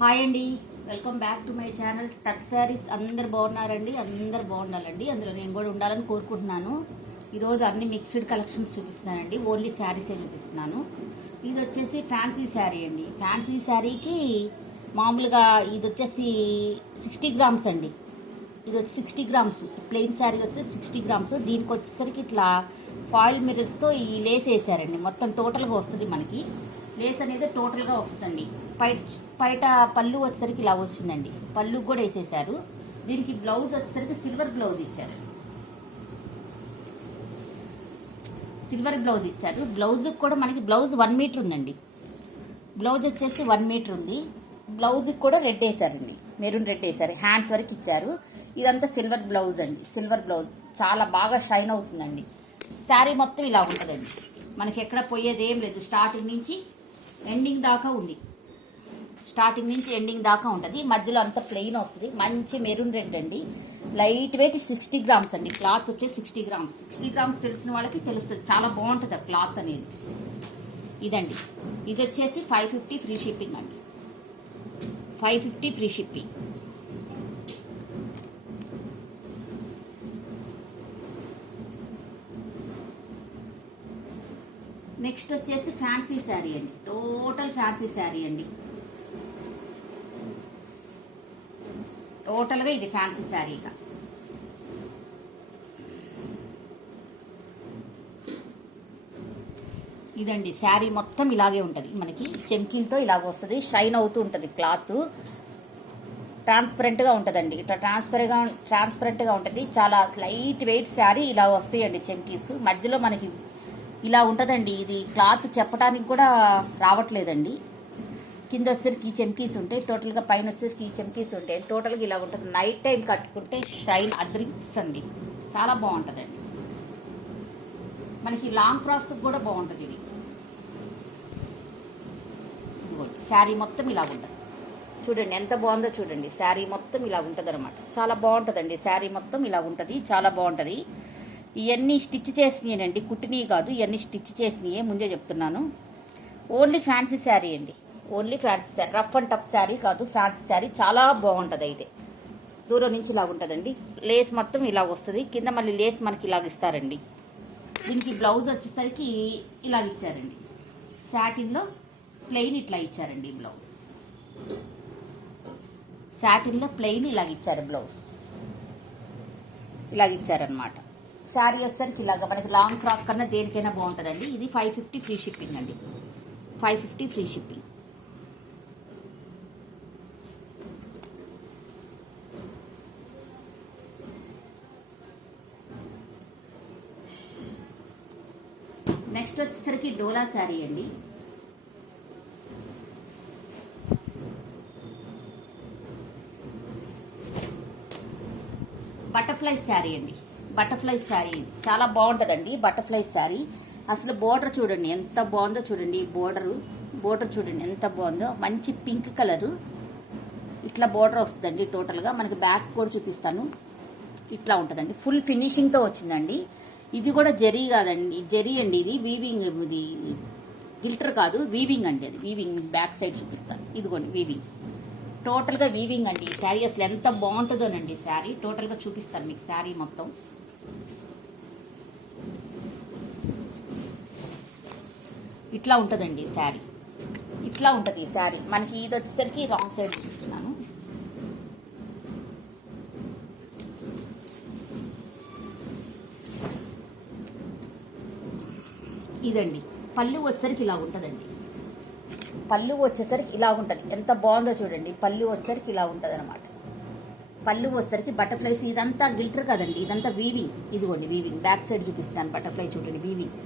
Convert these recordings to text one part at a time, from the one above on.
Hi అండి, welcome back to my channel touch saris. అందరు బాగున్నారండి, అందరు బాగుండాలండి, అందులో నేను కూడా ఉండాలని కోరుకుంటున్నాను. ఈరోజు అన్ని మిక్స్డ్ కలెక్షన్స్ చూపిస్తున్నానండి, ఓన్లీ శారీసే చూపిస్తున్నాను. ఇది వచ్చేసి ఫ్యాన్సీ శారీ అండి. ఫ్యాన్సీ శారీకి మామూలుగా ఇది వచ్చేసి 60 గ్రామ్స్ అండి. ఇది వచ్చి 60 గ్రామ్స్, ప్లెయిన్ శారీ వచ్చి 60 గ్రామ్స్. దీనికి వచ్చేసరికి ఇట్లా ఫాయిల్ మిర్రర్స్తో ఈ లేస్ వేసారండి. మొత్తం టోటల్గా వస్తుంది మనకి. లేస్ అనేది టోటల్గా వస్తుందండి. బయట పళ్ళు వచ్చేసరికి ఇలా వచ్చిందండి. పళ్ళు కూడా వేసేసారు. దీనికి బ్లౌజ్ వచ్చేసరికి సిల్వర్ బ్లౌజ్ ఇచ్చారు. సిల్వర్ బ్లౌజ్ ఇచ్చారు. బ్లౌజ్ కూడా మనకి బ్లౌజ్ 1 మీటర్ ఉందండి. బ్లౌజ్ వచ్చేసి 1 మీటర్ ఉంది. బ్లౌజ్కి కూడా రెడ్ వేసారండి, మెరూన్ రెడ్ వేసారు. హ్యాండ్స్ వరకు ఇచ్చారు. ఇదంతా సిల్వర్ బ్లౌజ్ అండి. సిల్వర్ బ్లౌజ్ చాలా బాగా షైన్ అవుతుందండి. శారీ మొత్తం ఇలా ఉంటుందండి. మనకి ఎక్కడ పోయేది ఏం లేదు. స్టార్టింగ్ నుంచి ఎండింగ్ దాకా ఉంది. స్టార్టింగ్ నుంచి ఎండింగ్ దాకా ఉంటుంది. మధ్యలో అంతా ప్లెయిన్ వస్తుంది. మంచి మెరూన్ రెడ్ అండి. లైట్ వెయిట్ 60 గ్రామ్స్ అండి. క్లాత్ వచ్చేసి 60 గ్రామ్స్. 60 గ్రామ్స్ తెలిసిన వాళ్ళకి తెలుస్తుంది. చాలా బాగుంటుంది ఆ క్లాత్ అనేది. ఇదండి. ఇది వచ్చేసి 550 ఫ్రీ షిప్పింగ్ అండి. 550 ఫ్రీ షిప్పింగ్. నెక్స్ట్ వచ్చేసి ఫ్యాన్సీ శారీ అండి. టోటల్ ఫ్యాన్సీ శారీ అండి. టోటల్గా ఇది ఫ్యాన్సీ శారీగా. ఇదండి శారీ మొత్తం ఇలాగే ఉంటుంది. మనకి చెమ్కీలతో ఇలాగ వస్తుంది. షైన్ అవుతూ ఉంటుంది. క్లాత్ ట్రాన్స్పరెంట్గా ఉంటుందండి. ఇట్లా ట్రాన్స్పరెంట్గా ఉంటుంది. చాలా లైట్ వెయిట్ శారీ. ఇలా వస్తాయండి చెమ్కీస్. మధ్యలో మనకి ఇలా ఉంటుందండి. ఇది క్లాత్ చెప్పడానికి కూడా రావట్లేదండి. కింద వచ్చేసరికి ఈ చెమ్కీస్ ఉంటాయి. టోటల్గా పైన వచ్చేసరికి ఈ చెమ్కీస్ ఉంటాయి. టోటల్గా ఇలా ఉంటుంది. నైట్ టైం కట్టుకుంటే షైన్ అద్రిస్తుంది. చాలా బాగుంటుందండి. మనకి లాంగ్ ఫ్రాక్స్ కూడా బాగుంటుంది ఇది. శారీ మొత్తం ఇలా ఉంటుంది. చూడండి ఎంత బాగుందో చూడండి. శారీ మొత్తం ఇలా ఉంటుంది అనమాట. చాలా బాగుంటుందండి. శారీ మొత్తం ఇలా ఉంటుంది. చాలా బాగుంటుంది. ఇవన్నీ స్టిచ్ చేసినాయండి, కుట్టినవి కాదు. ఇవన్నీ స్టిచ్ చేసినాయే, ముందే చెప్తున్నాను. ఓన్లీ ఫ్యాన్సీ శారీ అండి. Only fancy sari. Rough and tough sari కాదు, ఫ్యాన్సీ శారీ. చాలా బాగుంటుంది. అయితే దూరం నుంచి ఇలా ఉంటుందండి. లేస్ మొత్తం ఇలా వస్తుంది. కింద మళ్ళీ లేస్ మనకి ఇలాగ ఇస్తారండి. దీనికి బ్లౌజ్ వచ్చేసరికి ఇలాగ ఇచ్చారండి. సాటిన్లో ప్లెయిన్ ఇట్లా ఇచ్చారండి బ్లౌజ్. సాటిన్లో ప్లెయిన్ ఇలాగ ఇచ్చారు. బ్లౌజ్ ఇలాగ ఇచ్చారనమాట. శారీ వచ్చేసరికి ఇలాగ మనకి లాంగ్ ఫ్రాక్ కన్నా దేనికైనా బాగుంటుందండి. ఇది 550 ఫ్రీ షిప్పింగ్ అండి. 550 ఫ్రీ షిప్పింగ్. నెక్స్ట్ వచ్చేసరికి డోలా శారీ అండి. బటర్ఫ్లై శారీ అండి. బటర్ఫ్లై శారీ చాలా బాగుంటుందండి. బటర్ఫ్లై శారీ అసలు బోర్డర్ చూడండి ఎంత బాగుందో చూడండి. బోర్డర్ చూడండి ఎంత బాగుందో. మంచి పింక్ కలరు. ఇట్లా బోర్డర్ వస్తుందండి. టోటల్గా మనకి బ్యాక్ కూడా చూపిస్తాను. ఇట్లా ఉంటుందండి. ఫుల్ ఫినిషింగ్తో వచ్చిందండి. ఇది కూడా జరీ కాదండి, జరీ అండి. ఇది వీవింగ్. ఇది గిల్టర్ కాదు, వీవింగ్ అండి. అది వీవింగ్. బ్యాక్ సైడ్ చూపిస్తాను. ఇదిగోండి వీవింగ్. టోటల్గా వీవింగ్ అండి. శారీ అసలు ఎంత బాగుంటుందోనండి. శారీ టోటల్గా చూపిస్తాను మీకు. శారీ మొత్తం ఇట్లా ఉంటుందండి. శారీ ఇట్లా ఉంటుంది. శారీ మనకి ఇది వచ్చేసరికి రాంగ్ సైడ్ చూపిస్తున్నాను. ఇదండి పళ్ళు వచ్చేసరికి ఇలా ఉంటుందండి. పళ్ళు వచ్చేసరికి ఇలా ఉంటుంది. ఎంత బాగుందో చూడండి. పళ్ళు వచ్చేసరికి ఇలా ఉంటుంది అనమాట. పళ్ళు వచ్చేసరికి బటర్ఫ్లైస్. ఇదంతా గిల్టర్ కదండి, ఇదంతా వీవింగ్. ఇదిగోండి వీవింగ్. బ్యాక్ సైడ్ చూపిస్తాను. బటర్ఫ్లై చూడండి వీవింగ్.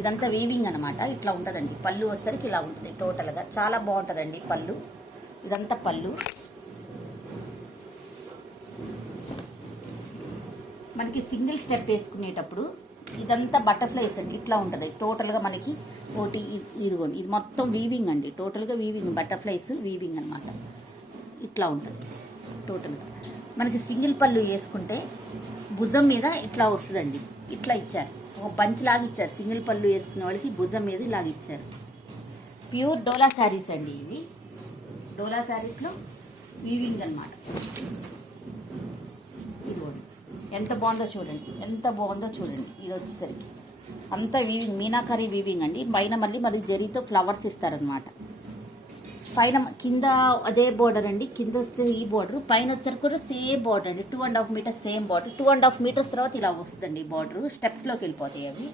ఇదంతా వీవింగ్ అనమాట. ఇట్లా ఉంటుందండి. పళ్ళు వచ్చేసరికి ఇలా ఉంటుంది. టోటల్గా చాలా బాగుంటుందండి పళ్ళు. ఇదంతా పళ్ళు. మనకి సింగిల్ స్టెప్ వేసుకునేటప్పుడు ఇదంతా బటర్ఫ్లైస్ అండి. ఇట్లా ఉంటుంది టోటల్గా మనకి. ఒకటి ఇదిగోండి, ఇది మొత్తం వీవింగ్ అండి. టోటల్గా వీవింగ్. బటర్ఫ్లైస్ వీవింగ్ అనమాట. ఇట్లా ఉంటుంది టోటల్గా. మనకి సింగిల్ పళ్ళు వేసుకుంటే భుజం మీద ఇట్లా వస్తుందండి. ఇట్లా ఇచ్చారు. ఒక బంచ్ లాగా ఇచ్చారు. సింగిల్ పళ్ళు వేసుకునే వాళ్ళకి భుజం మీద ఇలాగ ఇచ్చారు. ప్యూర్ డోలా శారీస్ అండి ఇవి. డోలా శారీస్లో వీవింగ్ అనమాట. ఇదిగోండి ఎంత బాగుందో చూడండి, ఎంత బాగుందో చూడండి. ఇది వచ్చేసరికి అంతా వీవింగ్, మీనాకరీ వీవింగ్ అండి. పైన మళ్ళీ జరీతో ఫ్లవర్స్ ఇస్తారనమాట. పైన కింద అదే బోర్డర్ అండి, కింద వస్తే ఈ బోర్డర్, పైన వచ్చేసరికి కూడా సేమ్ బోర్డర్ అండి. 2.5 మీటర్స్ సేమ్ బార్డర్. 2.5 మీటర్స్ తర్వాత ఇలా వస్తుందండి బార్డర్. స్టెప్స్లోకి వెళ్ళిపోతాయి అవి.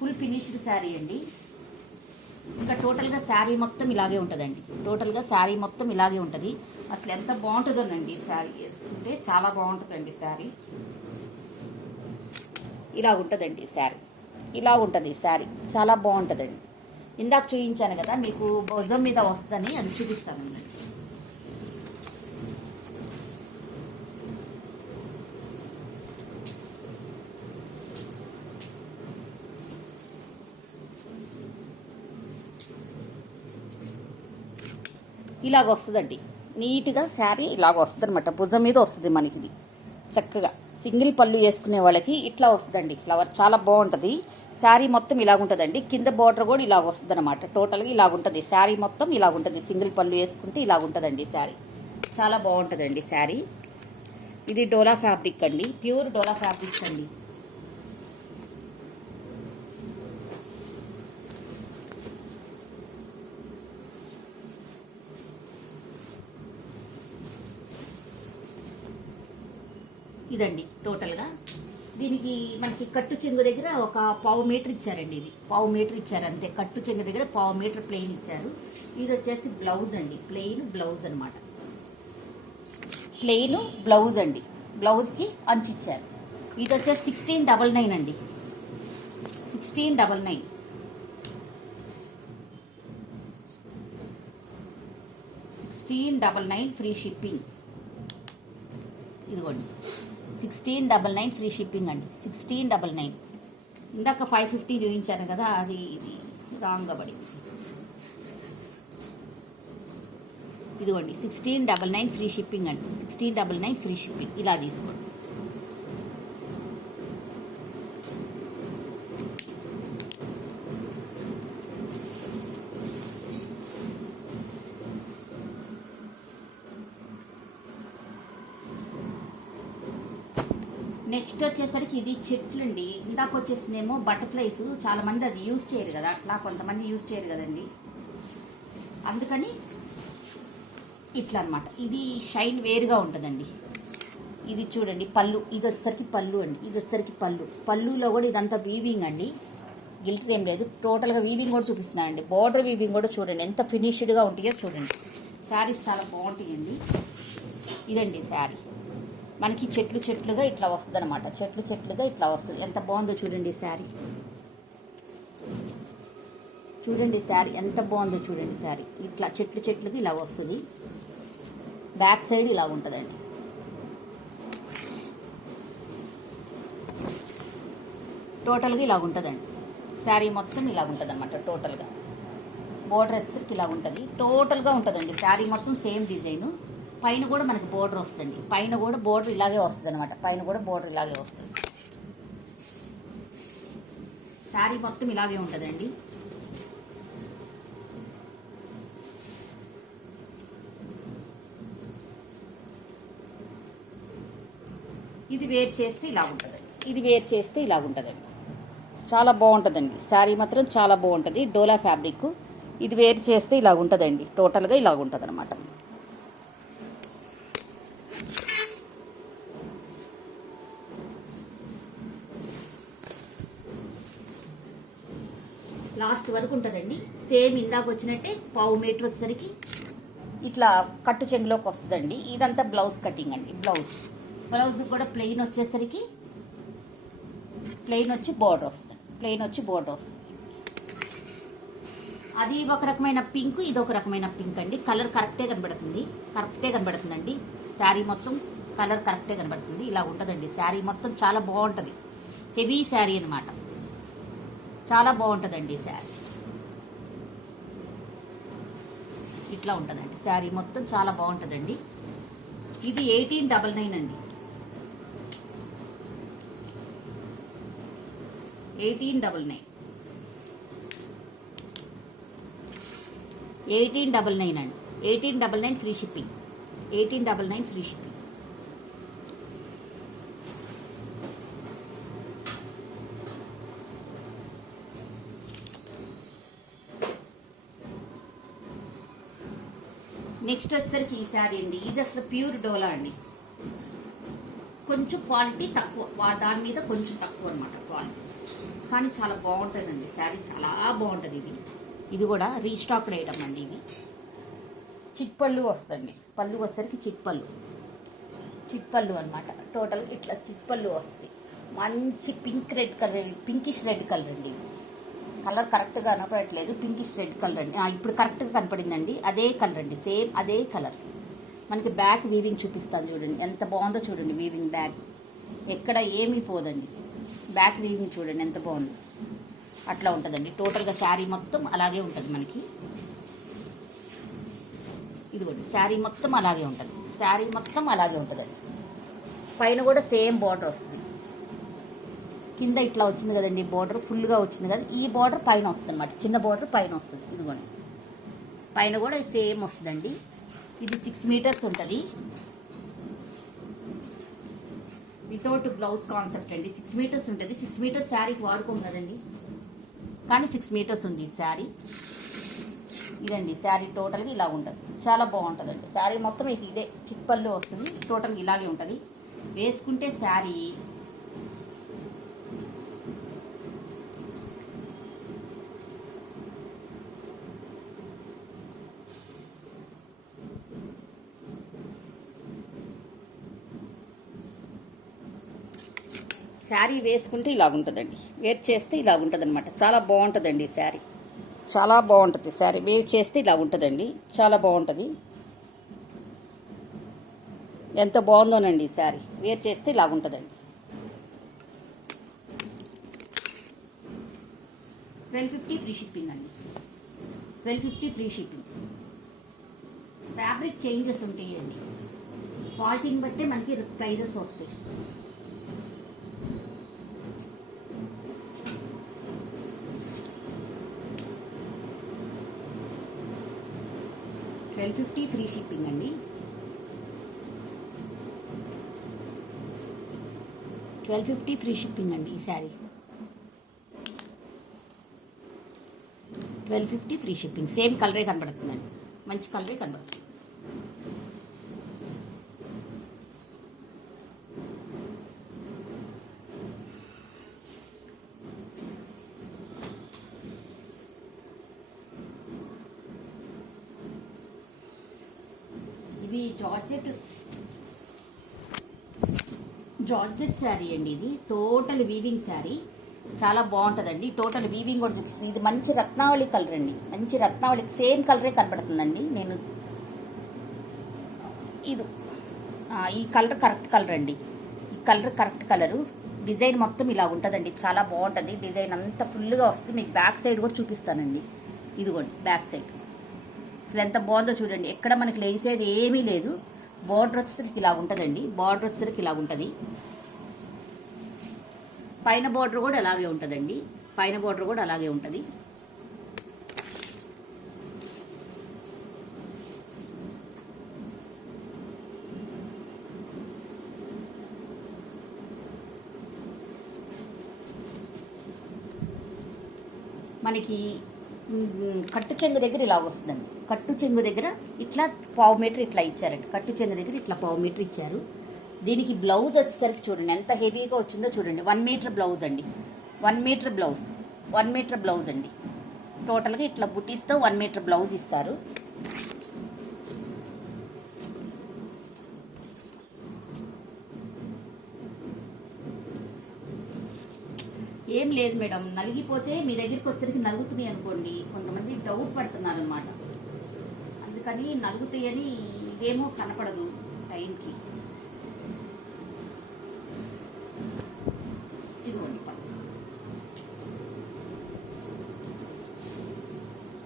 ఫుల్ ఫినిష్డ్ శారీ అండి. ఇంకా టోటల్గా శారీ మొత్తం ఇలాగే ఉంటుందండి. టోటల్గా శారీ మొత్తం ఇలాగే ఉంటుంది. అసలు ఎంత బాగుంటుందోనండి శారీ వేసుకుంటే, చాలా బాగుంటుందండి శారీ. ఇలా ఉంటుందండి శారీ, ఇలా ఉంటుంది శారీ, చాలా బాగుంటుందండి. ఇందాక చూపించాను కదా మీకు భుజం మీద వస్తుందని, అది చూపిస్తానండి. ఇలాగ వస్తుందండి నీట్గా శారీ, ఇలాగ వస్తుంది అనమాట. భుజం మీద వస్తుంది మనకి. ఇది చక్కగా సింగిల్ పళ్ళు వేసుకునే వాళ్ళకి ఇట్లా వస్తుందండి ఫ్లవర్, చాలా బాగుంటుంది. శారీ మొత్తం ఇలాగుంటుందండి. కింద బార్డర్ కూడా ఇలాగ వస్తుంది అనమాట. టోటల్గా ఇలాగుంటుంది శారీ మొత్తం, ఇలాగుంటుంది. సింగిల్ పళ్ళు వేసుకుంటే ఇలాగుంటుందండి శారీ, చాలా బాగుంటుందండి శారీ. ఇది డోలా ఫ్యాబ్రిక్ అండి, ప్యూర్ డోలా ఫ్యాబ్రిక్స్ అండి. ఇదండి టోటల్గా. దీనికి మనకి కట్టు చెంగు దగ్గర ఒక 1/2 మీటర్ ఇచ్చారండి. ఇది 1/2 మీటర్ ఇచ్చారు అంతే. కట్టు చెంగు దగ్గర 1/2 మీటర్ ప్లెయిన్ ఇచ్చారు. ఇది వచ్చేసి బ్లౌజ్ అండి, ప్లెయిన్ బ్లౌజ్ అనమాట. ప్లెయిన్ బ్లౌజ్ అండి, బ్లౌజ్కి అంచు ఇచ్చారు. ఇది వచ్చేసి 1699 అండి, 1699. 1699 ఫ్రీ షిప్పింగ్. ఇదిగోండి 1699 ఫ్రీ షిప్పింగ్ అండి, 1699. ఇందాక 550 చూపించాను కదా, అది ఇది రాంగ్ పడి. ఇదిగోండి 1699 ఫ్రీ షిప్పింగ్ అండి, 1699 ఫ్రీ షిప్పింగ్. ఇలా తీసుకోండి. నెక్స్ట్ వచ్చేసరికి ఇది చెట్లు అండి. ఇందాక వచ్చేసిందేమో బటర్ఫ్లైస్, చాలా మంది అది యూజ్ చేయరు కదా, అట్లా కొంతమంది యూజ్ చేయరు కదండి, అందుకని ఇట్లా అనమాట. ఇది షైన్ వేరుగా ఉంటుందండి. ఇది చూడండి పళ్ళు, ఇది వచ్చేసరికి పళ్ళు అండి, ఇది వచ్చేసరికి పళ్ళులో కూడా ఇదంతా వీవింగ్ అండి, గిల్టర్ ఏం లేదు. టోటల్గా వీవింగ్ కూడా చూపిస్తున్నానండి. బార్డర్ వీవింగ్ కూడా చూడండి ఎంత ఫినిష్డ్గా ఉంటాయో చూడండి. శారీస్ చాలా బాగుంటాయండి. ఇదండి శారీ మనకి చెట్లుగా ఇట్లా వస్తుంది అనమాట. చెట్లుగా ఇట్లా వస్తుంది. ఎంత బాగుందో చూడండి శారీ, చూడండి శారీ ఎంత బాగుందో చూడండి. శారీ ఇట్లా చెట్లుగా ఇలా వస్తుంది. బ్యాక్ సైడ్ ఇలా ఉంటుందండి. టోటల్గా ఇలా ఉంటుందండి శారీ మొత్తం, ఇలా ఉంటుంది అనమాట. టోటల్గా బోర్డర్ వచ్చేసరికి ఇలా ఉంటుంది. టోటల్గా ఉంటుందండి శారీ మొత్తం సేమ్ డిజైన్. పైన కూడా మనకి బోర్డర్ వస్తుంది, పైన కూడా బోర్డర్ ఇలాగే వస్తుంది అనమాట. పైన కూడా బోర్డర్ ఇలాగే వస్తుంది. శారీ మొత్తం ఇలాగే ఉంటుందండి. ఇది వేర్ చేస్తే ఇలా ఉంటుందండి, ఇది వేర్ చేస్తే ఇలా ఉంటుందండి. చాలా బాగుంటుందండి శారీ మాత్రం, చాలా బాగుంటుంది. డోలా ఫ్యాబ్రిక్. ఇది వేర్ చేస్తే ఇలా ఉంటుందండి. టోటల్గా ఇలా ఉంటుంది అనమాట. లాస్ట్ వరకు ఉంటుందండి. సేమ్ ఇందాక వచ్చినట్టే 1/2 మీటర్ వచ్చేసరికి ఇట్లా కట్టు చెంగులోకి వస్తుందండి. ఇదంతా బ్లౌజ్ కటింగ్ అండి. బ్లౌజ్ కూడా ప్లెయిన్ వచ్చేసరికి ప్లెయిన్ వచ్చి బోర్డర్ వస్తుంది. అది ఒక రకమైన పింక్, ఇది ఒక రకమైన పింక్ అండి. కలర్ కరెక్టే కనబడుతుందండి. శారీ మొత్తం కలర్ కరెక్టే కనబడుతుంది. ఇలా ఉంటుందండి శారీ మొత్తం, చాలా బాగుంటుంది. హెవీ శారీ అనమాట, చాలా బాగుంటుందండి శారీ. ఇట్లా ఉంటుందండి శారీ మొత్తం, చాలా బాగుంటుందండి. ఇది 1899 అండి, 1899 అండి. 1899 free shipping. 1899 free shipping. Next వచ్చేసరికి ఈ శారీ అండి. ఇది అసలు ప్యూర్ డోలా అండి. కొంచెం క్వాలిటీ తక్కువ, దాని మీద కొంచెం తక్కువ అనమాట క్వాలిటీ, కానీ చాలా బాగుంటుందండి శారీ, చాలా బాగుంటుంది. ఇది కూడా రీస్టాక్డ్ ఐటమ్ అండి. ఇది చిట్పళ్ళు వస్తుంది. పళ్ళు వచ్చేసరికి చిట్పళ్ళు అనమాట. టోటల్ ఇట్లా చిట్పళ్ళు వస్తాయి. మంచి pink red colour, pinkish red colour అండి. కలర్ కరెక్ట్గా కనపడట్లేదు, పింకిష్ రెడ్ కలర్ అండి. ఇప్పుడు కరెక్ట్గా కనపడిందండి. అదే కలర్ అండి, సేమ్ అదే కలర్. మనకి బ్యాక్ వీవింగ్ చూపిస్తాను చూడండి, ఎంత బాగుందో చూడండి. వీవింగ్ బ్యాక్ ఎక్కడ ఏమీ పోదండి. బ్యాక్ వీవింగ్ చూడండి ఎంత బాగుంది. అట్లా ఉంటుందండి. టోటల్గా శారీ మొత్తం అలాగే ఉంటుంది మనకి. ఇదిగోండి శారీ మొత్తం అలాగే ఉంటుంది. శారీ మొత్తం అలాగే ఉంటుందండి. పైన కూడా సేమ్ బార్డర్ వస్తుంది. కింద ఇట్లా వచ్చింది కదండి బార్డర్, ఫుల్గా వచ్చింది కదా. ఈ బార్డర్ పైన వస్తుంది అనమాట, చిన్న బార్డర్ పైన వస్తుంది. ఇదిగోండి పైన కూడా సేమ్ వస్తుందండి. ఇది 6 మీటర్స్ ఉంటుంది. వితౌట్ బ్లౌజ్ కాన్సెప్ట్ అండి. 6 మీటర్స్ ఉంటుంది. 6 మీటర్స్ శారీకి వాడుకోం కదండి, కానీ 6 మీటర్స్ ఉంది ఈ శారీ. ఇదండి శారీ టోటల్గా ఇలా ఉంటుంది. చాలా బాగుంటుందండి శారీ మొత్తం. మీకు ఇదే చిప్పల్లో వస్తుంది. టోటల్గా ఇలాగే ఉంటుంది. వేసుకుంటే శారీ వేసుకుంటే ఇలాగుంటుందండి. వేర్ చేస్తే ఇలాగుంటుంది అనమాట. చాలా బాగుంటుందండి ఈ శారీ, చాలా బాగుంటుంది శారీ. వేర్ చేస్తే ఇలా ఉంటుందండి, చాలా బాగుంటుంది. ఎంత బాగుందోనండి ఈ శారీ. వేర్ చేస్తే ఇలా ఉంటుందండి. 1250 ఫ్రీ షిప్పింగ్ అండి. 1250 ఫ్రీ షిప్పింగ్. ఫ్యాబ్రిక్ చేంజెస్ ఉంటాయండి, క్వాలిటీని బట్టే మనకి ప్రైజెస్ వస్తాయి. $1250 ఫ్రీ షిప్పింగ్ అండి. 1250 ఫ్రీ షిప్పింగ్ అండి ఈ శారీ. 1250 free shipping. సేమ్ కలరే కనబడుతుందండి, మంచి కలరే కనబడుతుంది. ఇవి జార్జెట్ శారీ అండి. ఇది టోటల్ వీవింగ్ శారీ, చాలా బాగుంటుందండి. టోటల్ వీవింగ్ కూడా చూపిస్తుంది. ఇది మంచి రత్నావళి కలర్ అండి, మంచి రత్నావళి సేమ్ కలరే కనబడుతుందండి. నేను ఇది ఈ కలర్ కరెక్ట్ కలర్ అండి. ఈ కలర్ కరెక్ట్ కలరు. డిజైన్ మొత్తం ఇలా ఉంటుందండి, చాలా బాగుంటుంది. డిజైన్ అంతా ఫుల్గా వస్తుంది. మీకు బ్యాక్ సైడ్ కూడా చూపిస్తానండి. ఇదిగోండి బ్యాక్ సైడ్ అసలు ఎంత బాగుందో చూడండి. ఎక్కడ మనకి లేసేది ఏమీ లేదు. బార్డర్ వచ్చేసరికి ఇలా ఉంటుందండి. బార్డర్ వచ్చేసరికి ఇలా ఉంటుంది. పైన బార్డర్ కూడా అలాగే ఉంటుందండి. పైన బార్డర్ కూడా అలాగే ఉంటుంది. మనకి కట్టు చెంగు దగ్గర ఇలా వస్తుందండి. కట్టు చెంగు దగ్గర ఇట్లా 1/2 మీటర్ ఇట్లా ఇచ్చారండి. కట్టు చెంగు దగ్గర ఇట్లా 1/2 మీటర్ ఇచ్చారు. దీనికి బ్లౌజ్ వచ్చేసరికి చూడండి ఎంత హెవీగా వచ్చిందో చూడండి. 1 మీటర్ బ్లౌజ్ అండి. 1 మీటర్ బ్లౌజ్, 1 మీటర్ బ్లౌజ్ అండి. టోటల్గా ఇట్లా బుట్టీస్తో 1 మీటర్ బ్లౌజ్ ఇస్తారు. ఏం లేదు మేడం, నలిగిపోతే మీ దగ్గరికి వచ్చేసరికి నలుగుతున్నాయి అనుకోండి, కొంతమంది డౌట్ పడుతున్నారు అనమాట. అందుకని నలుగుతాయని ఇదేమో కనపడదు టైంకి. ఇదిగోండి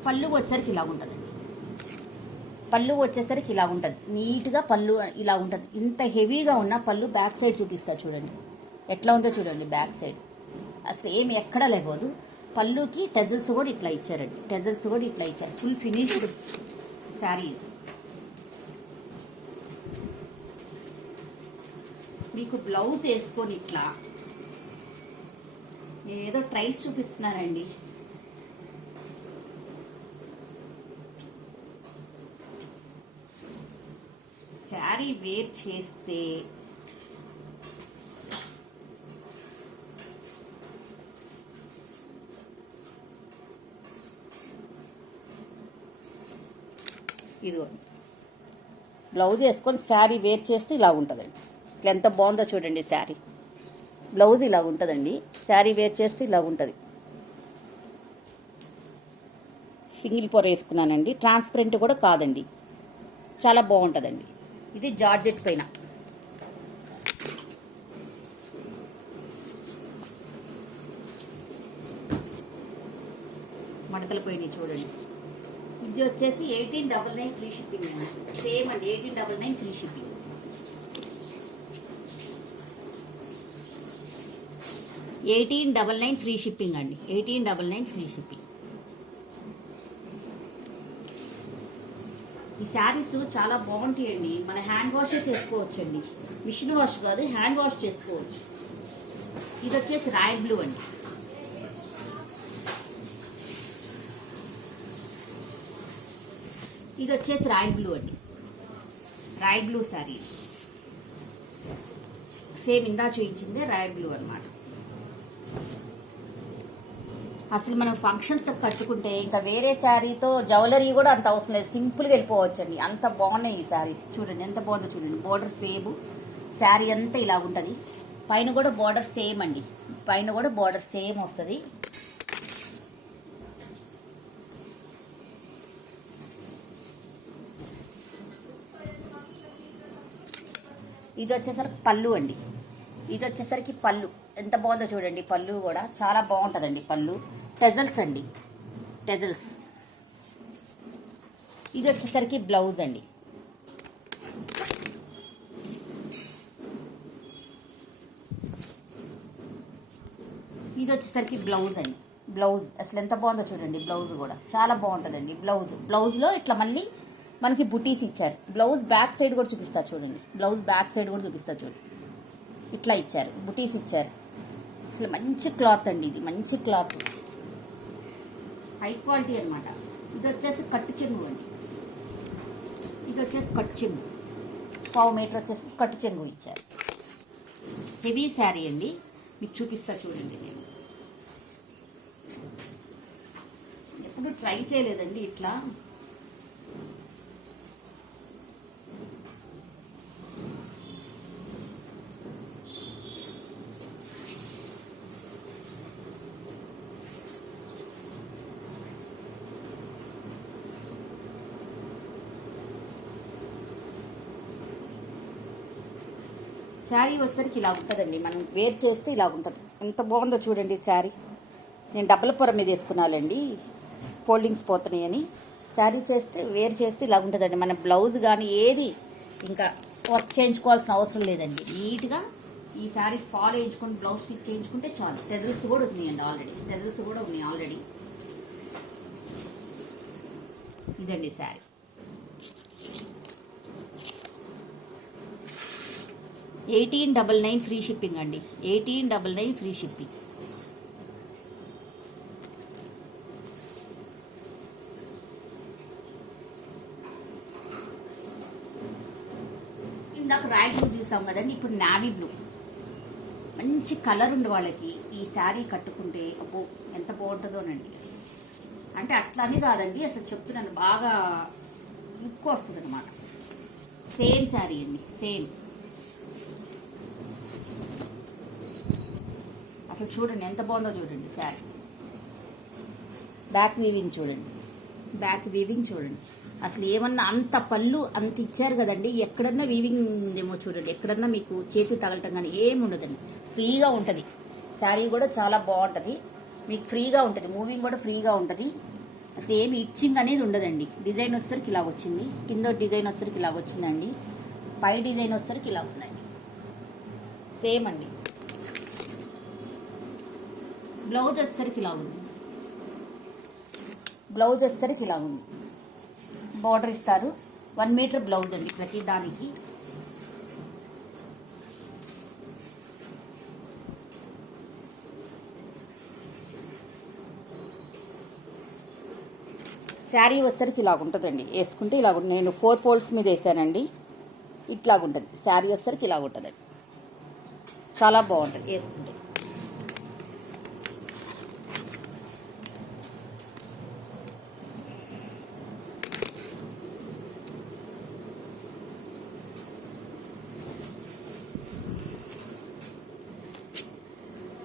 పళ్ళు వచ్చేసరికి ఇలా ఉంటుందండి. పళ్ళు వచ్చేసరికి ఇలా ఉంటుంది, నీట్గా పళ్ళు ఇలా ఉంటుంది. ఇంత హెవీగా ఉన్న పళ్ళు బ్యాక్ సైడ్ చూపిస్తా చూడండి ఎట్లా ఉందో చూడండి. బ్యాక్ సైడ్ అసలు ఏమి ఎక్కడా లేకపోదు. పళ్ళుకి టెజల్స్ కూడా ఇట్లా ఇచ్చారండి. టెజల్స్ కూడా ఇట్లా ఇచ్చారు. ఫుల్ ఫినిష్డ్ శారీ మీకు బ్లౌజ్ వేసుకొని ఇట్లా నేనేదో ట్రైల్స్ చూపిస్తున్నానండి. శారీ వేర్ చేస్తే ఇదిగోండి, బ్లౌజ్ వేసుకొని శారీ వేర్ చేస్తే ఇలా ఉంటుందండి. అసలు ఎంత బాగుందో చూడండి శారీ. బ్లౌజ్ ఇలా ఉంటుందండి, శారీ వేర్ చేస్తే ఇలా ఉంటుంది. సింగిల్ పొర వేసుకున్నానండి, ట్రాన్స్పరెంట్ కూడా కాదండి, చాలా బాగుంటుందండి. ఇది జార్జెట్ పైన మడతల పైన చూడండి. ఇది వచ్చేసి 1899 ఫ్రీ షిప్పింగ్ అండి. సేమ్ అండి, 1899 ఫ్రీ షిప్పింగ్. $1899 ఫ్రీ షిప్పింగ్ అండి, 1899 ఫ్రీ షిప్పింగ్. ఈ శారీస్ చాలా బాగుంటాయండి. మన హ్యాండ్ వాషే చేసుకోవచ్చు అండి, మిషన్ వాష్ కాదు, హ్యాండ్ వాష్ చేసుకోవచ్చు. ఇది వచ్చేసి రాయల్ బ్లూ అండి. ఇది వచ్చేసి రాయల్ బ్లూ అండి, రాయల్ బ్లూ శారీ. సేమ్ ఇందా చూపించింది రాయల్ బ్లూ అనమాట. అసలు మనం ఫంక్షన్స్ కట్టుకుంటే ఇంకా వేరే శారీతో జ్యువెలరీ కూడా అంత అవసరం లేదు, సింపుల్గా వెళ్ళిపోవచ్చండి. అంత బాగున్నాయి ఈ శారీస్. చూడండి ఎంత బాగుందో చూడండి. బోర్డర్ సేమ్, శారీ అంతా ఇలా ఉంటుంది. పైన కూడా బోర్డర్ సేమ్ అండి, పైన కూడా బోర్డర్ సేమ్ వస్తుంది. ఇది వచ్చేసరికి పళ్ళు అండి. ఇది వచ్చేసరికి పళ్ళు ఎంత బాగుందో చూడండి. పళ్ళు కూడా చాలా బాగుంటుందండి. పళ్ళు టెజల్స్ అండి, టెజల్స్. ఇది వచ్చేసరికి బ్లౌజ్ అండి. ఇది వచ్చేసరికి బ్లౌజ్ అండి. బ్లౌజ్ అసలు ఎంత బాగుందో చూడండి. బ్లౌజ్ కూడా చాలా బాగుంటుందండి. బ్లౌజ్లో ఇట్లా మళ్ళీ మనకి బుటీస్ ఇచ్చారు. బ్లౌజ్ బ్యాక్ సైడ్ కూడా చూపిస్తా చూడండి. బ్లౌజ్ బ్యాక్ సైడ్ కూడా చూపిస్తా చూడండి. ఇట్లా ఇచ్చారు, బుటీస్ ఇచ్చారు. అసలు మంచి క్లాత్ అండి, ఇది మంచి క్లాత్, హై క్వాలిటీ అనమాట. ఇది వచ్చేసి కట్టు చెంగు అండి. ఇది వచ్చేసి కట్టు చెంగు, 1/4 మీటర్ వచ్చేసి కట్టు చెంగు ఇచ్చారు. హెవీ శారీ అండి, మీకు చూపిస్తా చూడండి. నేను ఎప్పుడు ట్రై చేయలేదండి ఇట్లా. శారీ వచ్చేసరికి ఇలా ఉంటుందండి. మనం వేర్ చేస్తే ఇలా ఉంటుంది. ఎంత బాగుందో చూడండి శారీ. నేను డబ్బల పొర మీద వేసుకున్నానండి, ఫోల్డింగ్స్ పోతున్నాయి అని. శారీ చేస్తే వేర్ చేస్తే ఇలా ఉంటుందండి. మన బ్లౌజ్ కానీ ఏది ఇంకా వర్క్ చేయించుకోవాల్సిన అవసరం లేదండి. నీట్గా ఈ శారీ ఫాల్ వేయించుకొని బ్లౌజ్ స్టిచ్ చేయించుకుంటే చాలు. టెజల్స్ కూడా ఉన్నాయండి ఆల్రెడీ, టెజల్స్ కూడా ఉన్నాయి ఆల్రెడీ. ఇదండి శారీ. $1899 ఫ్రీ షిప్పింగ్ అండి, $1899 ఫ్రీ షిప్పింగ్. ఇందాక రాయల్ బ్లూ చూసాం కదండి, ఇప్పుడు నావీ బ్లూ. మంచి కలర్ ఉండే వాళ్ళకి ఈ శారీ కట్టుకుంటే అబ్బో ఎంత బాగుంటుందోనండి. అంటే అట్లా అని కాదండి, అసలు చెప్తున్నాను, బాగా లుక్ వస్తుంది అనమాట. సేమ్ శారీ అండి, సేమ్. అసలు చూడండి ఎంత బాగుందో చూడండి శారీ. బ్యాక్ వీవింగ్ చూడండి, బ్యాక్ వీవింగ్ చూడండి. అసలు ఏమన్నా అంత పళ్ళు అంత ఇచ్చారు కదండి, ఎక్కడన్నా వీవింగ్ ఉందేమో చూడండి. ఎక్కడన్నా మీకు చేతి తగలటం కానీ ఏమి ఉండదండి, ఫ్రీగా ఉంటుంది. శారీ కూడా చాలా బాగుంటుంది, మీకు ఫ్రీగా ఉంటుంది. మూవింగ్ కూడా ఫ్రీగా ఉంటుంది. అసలు ఏమి ఇచ్చింగ్ అనేది ఉండదండి. డిజైన్ వచ్చేసరికి ఇలా వచ్చింది, కింద డిజైన్ వచ్చేసరికి ఇలా వచ్చిందండి, పై డిజైన్ వచ్చేసరికి ఇలా ఉందండి. సేమ్ అండి. బ్లౌజ్ వచ్చేసరికి ఇలా ఉంది, బ్లౌజ్ వచ్చేసరికి ఇలా ఉంది. బార్డర్ ఇస్తారు. 1 మీటర్ బ్లౌజ్ అండి ప్రతి దానికి. శారీ వచ్చేసరికి ఇలాగ ఉంటుందండి. వేసుకుంటే ఇలాగ నేను 4 ఫోల్డ్స్ మీద వేసానండి. ఇట్లాగుంటుంది శారీ వచ్చేసరికి ఇలాగ ఉంటుందండి. చాలా బాగుంటుంది వేసుకుంటే.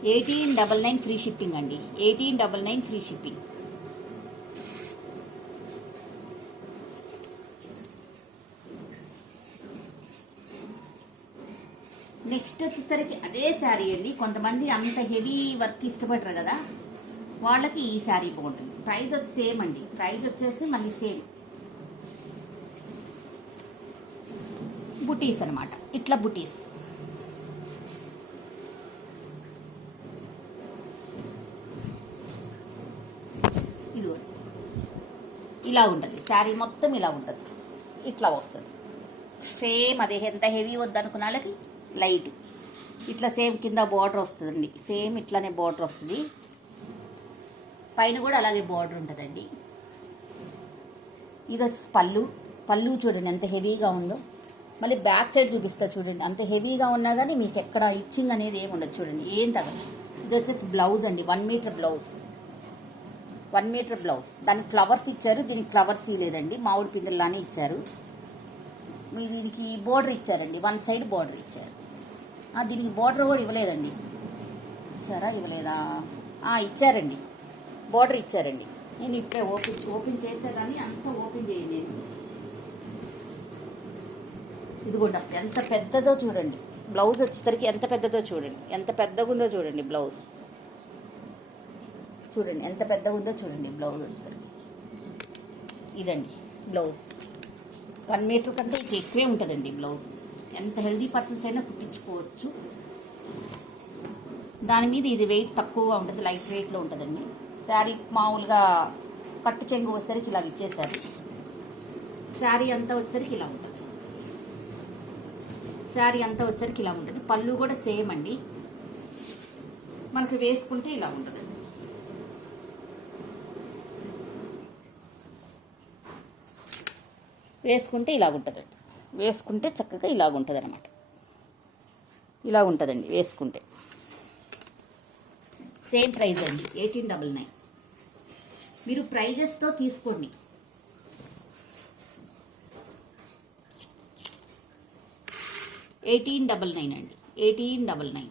$1899 ఫ్రీ షిప్పింగ్ అండి. $1899 ఫ్రీ షిప్పింగ్. నెక్స్ట్ వచ్చేసరికి అదే శారీ అండి. కొంతమంది అంత హెవీ వర్క్ ఇష్టపడరు కదా, వాళ్ళకి ఈ శారీ బాగుంటుంది. ప్రైస్ వచ్చి సేమ్ అండి. ప్రైస్ వచ్చేసి మళ్ళీ సేమ్. బుటీస్ అనమాట. ఇట్లా బుటీస్. ఇది ఇలా ఉంటుంది శారీ మొత్తం. ఇలా ఉంటుంది. ఇట్లా వస్తుంది సేమ్. అదే ఎంత హెవీ వద్దనుకున్న వాళ్ళకి లైట్ ఇట్లా సేమ్ కింద బార్డర్ వస్తుందండి. సేమ్ ఇట్లానే బార్డర్ వస్తుంది. పైన కూడా అలాగే బార్డర్ ఉంటుందండి. ఇది వచ్చి పళ్ళు చూడండి ఎంత హెవీగా ఉందో. మళ్ళీ బ్యాక్ సైడ్ చూపిస్తా చూడండి. అంత హెవీగా ఉన్నా కానీ మీకు ఎక్కడ ఇచ్చింగ్ అనేది ఏమి ఉండదు చూడండి. ఏం తగ్గదు. ఇది వచ్చేసి బ్లౌజ్ అండి. 1 మీటర్ బ్లౌజ్. 1 metre blouse. దానికి ఫ్లవర్స్ ఇచ్చారు. దీనికి ఫ్లవర్స్ లేదండి. మామిడి పిందెల్లానే ఇచ్చారు. మీ దీనికి బోర్డర్ ఇచ్చారండి. 1 సైడ్ బోర్డర్ ఇచ్చారు. దీనికి బోర్డర్ కూడా ఇవ్వలేదండి. ఇచ్చారా ఇవ్వలేదా? ఇచ్చారండి. బోర్డర్ ఇచ్చారండి. నేను ఇప్పుడే ఓపెన్ చేసా కానీ అంతా ఓపెన్ చేయండి. నేను ఇదిగోండి అసలు ఎంత పెద్దదో చూడండి. బ్లౌజ్ వచ్చేసరికి ఎంత పెద్దదో చూడండి. ఎంత పెద్దగా ఉందో చూడండి బ్లౌజ్. చూడండి ఎంత పెద్దగా ఉందో చూడండి బ్లౌజ్ వచ్చేసరికి. ఇదండి బ్లౌజ్. 1 మీటర్ కంటే ఇక ఎక్కువే ఉంటుందండి బ్లౌజ్. ఎంత హెల్దీ పర్సన్స్ అయినా కుట్టించుకోవచ్చు. దాని మీద ఇది వెయిట్ తక్కువగా ఉంటుంది. లైట్ వెయిట్లో ఉంటుందండి. శారీ మామూలుగా కట్టు చెంగు వచ్చేసరికి ఇలాగ ఇచ్చేసారు. శారీ అంతా వచ్చేసరికి ఇలా ఉంటుంది. శారీ అంతా వచ్చేసరికి ఇలా ఉంటుంది. పళ్ళు కూడా సేమ్ అండి. మనకి వేసుకుంటే ఇలా ఉంటుంది. వేసుకుంటే ఇలాగుంటుందండి. వేసుకుంటే చక్కగా ఇలాగుంటుంది అనమాట. ఇలా ఉంటుందండి వేసుకుంటే. సేమ్ ప్రైస్ అండి. 1899. మీరు ప్రైజెస్తో తీసుకోండి. $1899 అండి. 1899.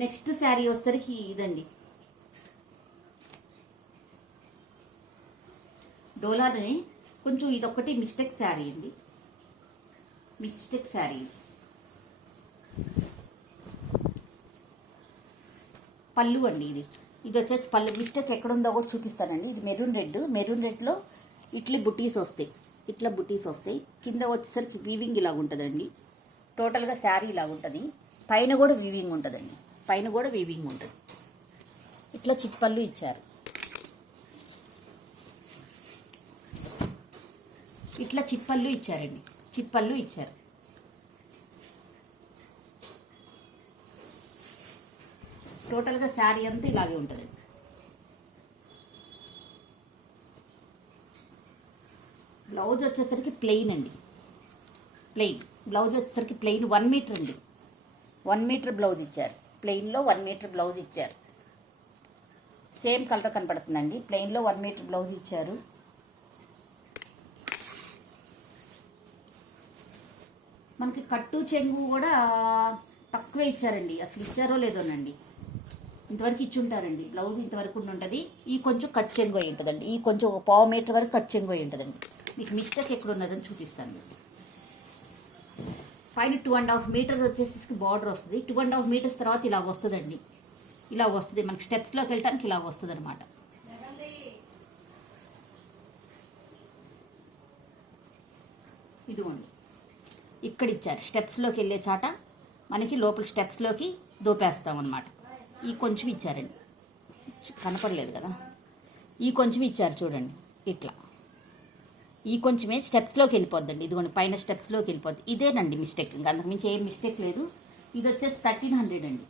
నెక్స్ట్ శారీ వచ్చేసరికి ఇదండి. డోలానే కొంచెం ఇదొక్కటి మిస్టేక్ శారీ అండి. మిస్టేక్ శారీ. పళ్ళు అండి. ఇది వచ్చేసి పళ్ళు. మిస్టేక్ ఎక్కడుందో కూడా చూపిస్తానండి. ఇది మెరూన్ రెడ్. మెరూన్ రెడ్లో ఇట్లా బుటీస్ వస్తాయి. ఇట్లా బుటీస్ వస్తాయి. కింద వచ్చేసరికి వీవింగ్ ఇలాగ ఉంటుందండి. టోటల్గా శారీ ఇలాగ ఉంటుంది. పైన కూడా వీవింగ్ ఉంటుందండి. పైన కూడా వీవింగ్ ఉంటుంది. ఇట్లా చిప్పళ్ళు ఇచ్చారు. ఇట్లా చిప్పళ్ళు ఇచ్చారండి. చిప్పళ్ళు ఇచ్చారు. టోటల్గా శారీ అంతా ఇలాగే ఉంటుందండి. బ్లౌజ్ వచ్చేసరికి ప్లెయిన్ అండి. ప్లెయిన్ బ్లౌజ్ వచ్చేసరికి ప్లెయిన్ 1 మీటర్ అండి. 1 మీటర్ బ్లౌజ్ ఇచ్చారు. ప్లెయిన్లో 1 మీటర్ బ్లౌజ్ ఇచ్చారు. సేమ్ కలర్ కనపడుతుందండి. ప్లెయిన్లో 1 మీటర్ బ్లౌజ్ ఇచ్చారు. మనకి కట్టు చెంగు కూడా తక్కువే ఇచ్చారండి. అసలు ఇచ్చారో లేదోనండి. ఇంతవరకు ఇచ్చుంటారండి. బ్లౌజ్ ఇంతవరకు ఉంటుంది. ఈ కొంచెం కట్ చెంగు అయి ఉంటుందండి. ఈ కొంచెం 1/4 మీటర్ వరకు కట్ చెంగు అయి ఉంటుందండి. మీకు మిస్టేక్ ఎక్కడ ఉన్నదని చూపిస్తాను. పైన 2.5 మీటర్ వచ్చేసి బార్డర్ వస్తుంది. 2.5 మీటర్స్ తర్వాత ఇలాగ వస్తుందండి. ఇలా వస్తుంది. మనకి స్టెప్స్లోకి వెళ్ళటానికి ఇలాగ వస్తుంది అనమాట. ఇదిగోండి ఇక్కడ ఇచ్చారు. స్టెప్స్లోకి వెళ్ళే చాట మనకి లోపల స్టెప్స్లోకి దోపేస్తాం అనమాట. ఈ కొంచెం ఇచ్చారండి, కనపడలేదు కదా, ఈ కొంచెం ఇచ్చారు చూడండి. ఇట్లా ఈ కొంచెమే స్టెప్స్లోకి వెళ్ళిపోద్దండి. ఇదిగోండి పైన స్టెప్స్లోకి వెళ్ళిపోద్ది. ఇదేనండి మిస్టేక్, ఇంకా అంతకుమించి ఏం మిస్టేక్ లేదు. ఇది వచ్చేసి 1300 అండి.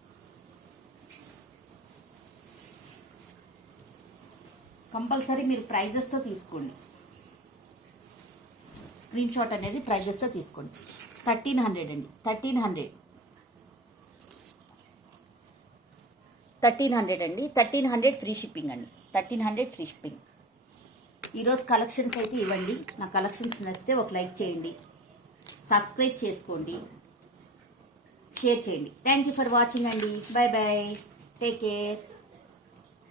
కంపల్సరీ మీరు ప్రైజెస్తో తీసుకోండి, స్క్రీన్ షాట్ అనేది ప్రైజెస్తో తీసుకోండి. 1300 అండి, 1300 అండి. 1300 ఫ్రీ షిప్పింగ్ అండి, 1300 ఫ్రీ షిప్పింగ్. ఈరోజు కలెక్షన్స్ అయితే ఇవ్వండి. నా కలెక్షన్స్ నచ్చితే ఒక లైక్ చేయండి, సబ్స్క్రైబ్ చేసుకోండి, షేర్ చేయండి. థ్యాంక్ యూ ఫర్ వాచింగ్ అండి. Bye bye, take care.